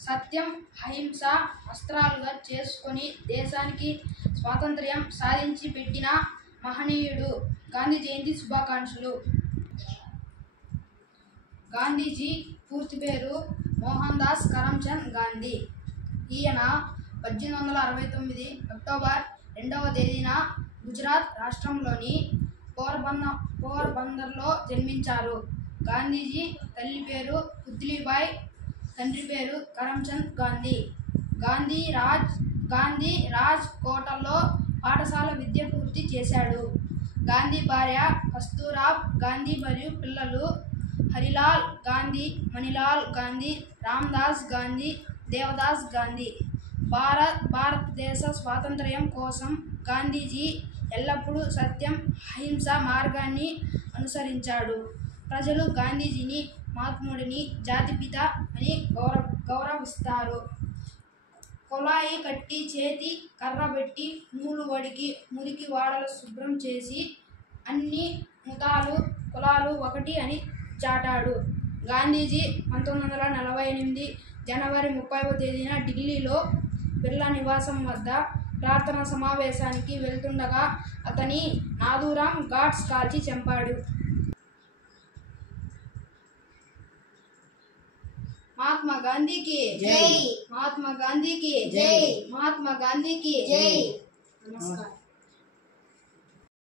సత్యం అహింస అస్త్రాలుగా చేసుకొని దేశానికి స్వాతంత్ర్యం సాధించి పెట్టిన మహనీయుడు. గాంధీ జయంతి శుభాకాంక్షలు. గాంధీజీ పూర్తి పేరు మోహన్ దాస్ కరమ్చంద్ గాంధీ. ఈయన 1869 అక్టోబర్ 2వ తేదీన గుజరాత్ రాష్ట్రంలోని పోర్బందర్లో జన్మించారు. గాంధీజీ తల్లి పేరు పుత్లీబాయ్, తండ్రి పేరు కరమ్చంద్ గాంధీ. గాంధీ రాజ్ కోటలో పాఠశాల విద్య పూర్తి చేశాడు. గాంధీ భార్య కస్తూరాబ్ గాంధీ మరియు పిల్లలు హరిలాల్ గాంధీ, మణిలాల్ గాంధీ, రామ్దాస్ గాంధీ, దేవదాస్ గాంధీ. భారతదేశ స్వాతంత్ర్యం కోసం గాంధీజీ ఎల్లప్పుడూ సత్యం, అహింస మార్గాన్ని అనుసరించాడు. ప్రజలు గాంధీజీని మహాత్ముడిని, జాతిపిత అని గౌరవిస్తారు. కొలాయి కట్టి, చేతి కర్రబెట్టి, నూలు వడికి, మురికి వాడలు శుభ్రం చేసి అన్ని మతాలు, కులాలు ఒకటి అని చాటాడు. గాంధీజీ 1948 జనవరి 30వ తేదీన ఢిల్లీలో బిర్లా నివాసం వద్ద ప్రార్థనా సమావేశానికి వెళ్తుండగా అతని నాథూరాం గాడ్స్ కాల్చి చంపాడు. महात्मा गांधी की जय। महात्मा गांधी की जय। महात्मा गांधी की जय। नमस्कार।